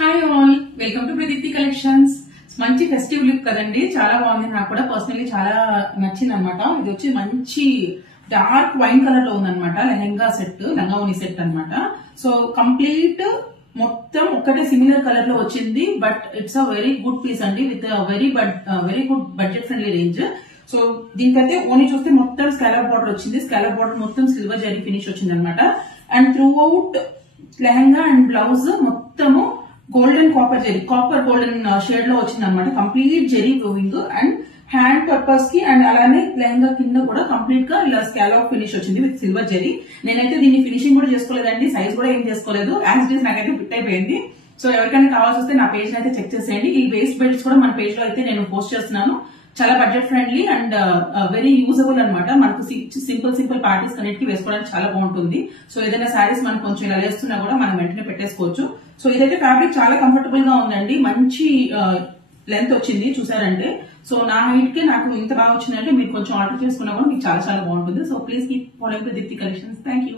Hi all, welcome to Pradeepti collections. మంచి festive look కదండి, చాలా బాగుంది. నాకు కూడా పర్సనలీ చాలా నచ్చింది అనమాట. ఇది వచ్చి మంచి డార్క్ వైన్ కలర్ లో ఉందన్నమాట. లెహంగా సెట్, లంగావోని సెట్ అన్నమాట. సో కంప్లీట్ మొత్తం ఒక్కటే సిమిలర్ కలర్ లో వచ్చింది. But it's a very good piece అండి, with very good budget friendly range. So దీనికైతే ఓనీ చూస్తే మొత్తం స్కాలప్ బార్డర్ వచ్చింది. స్కాలప్ బార్డర్ మొత్తం సిల్వర్ జరీ ఫినిష్ వచ్చింది అనమాట. And throughout lehenga and blouse మొత్తము గోల్డెన్ కాపర్ గోల్డెన్ షేడ్ లో వచ్చింది అనమాట. Complete zari glowing and hand purpose కి అండ్ అలానే లెహంగా కింద కూడా కంప్లీట్ గా ఇలా స్కాలప్ ఫినిష్ వచ్చింది విత్ సిల్వర్ జెరీ. నేనైతే దీన్ని ఫినిషింగ్ కూడా చేసుకోలేదండి, సైజ్ కూడా ఏం చేసుకోలేదు. యాజ్ ఇట్ ఈస్ నాకైతే ఫిట్ అయిపోయింది. సో ఎవరికైనా కావాల్సి వస్తే నా పేజ్ అయితే చెక్ చేసేయండి. ఈ వేస్ట్ బెల్ట్స్ కూడా మన పేజ్ లో అయితే నేను పోస్ట్ చేస్తున్నాను. చాలా budget friendly and very usable అనమాట. మనకు సింపుల్ పార్టీస్ అన్నిటికీ వేసుకోవడానికి చాలా బాగుంటుంది. సో ఏదైనా శారీస్ మనం కొంచెం ఇలా వేస్తున్నా కూడా మనం వెంటనే పెట్టేసుకోవచ్చు. సో ఇదైతే ఫ్యాబ్రిక్ చాలా కంఫర్టబుల్ గా ఉందండి. మంచి లెంత్ వచ్చింది చూసారంటే. సో నా హైట్ కి నాకు ఇంత బాగా వచ్చిందంటే మీరు కొంచెం ఆర్డర్ చేసుకున్నా కూడా మీకు చాలా బాగుంటుంది. So please keep following Pradeepti collections. Thank you.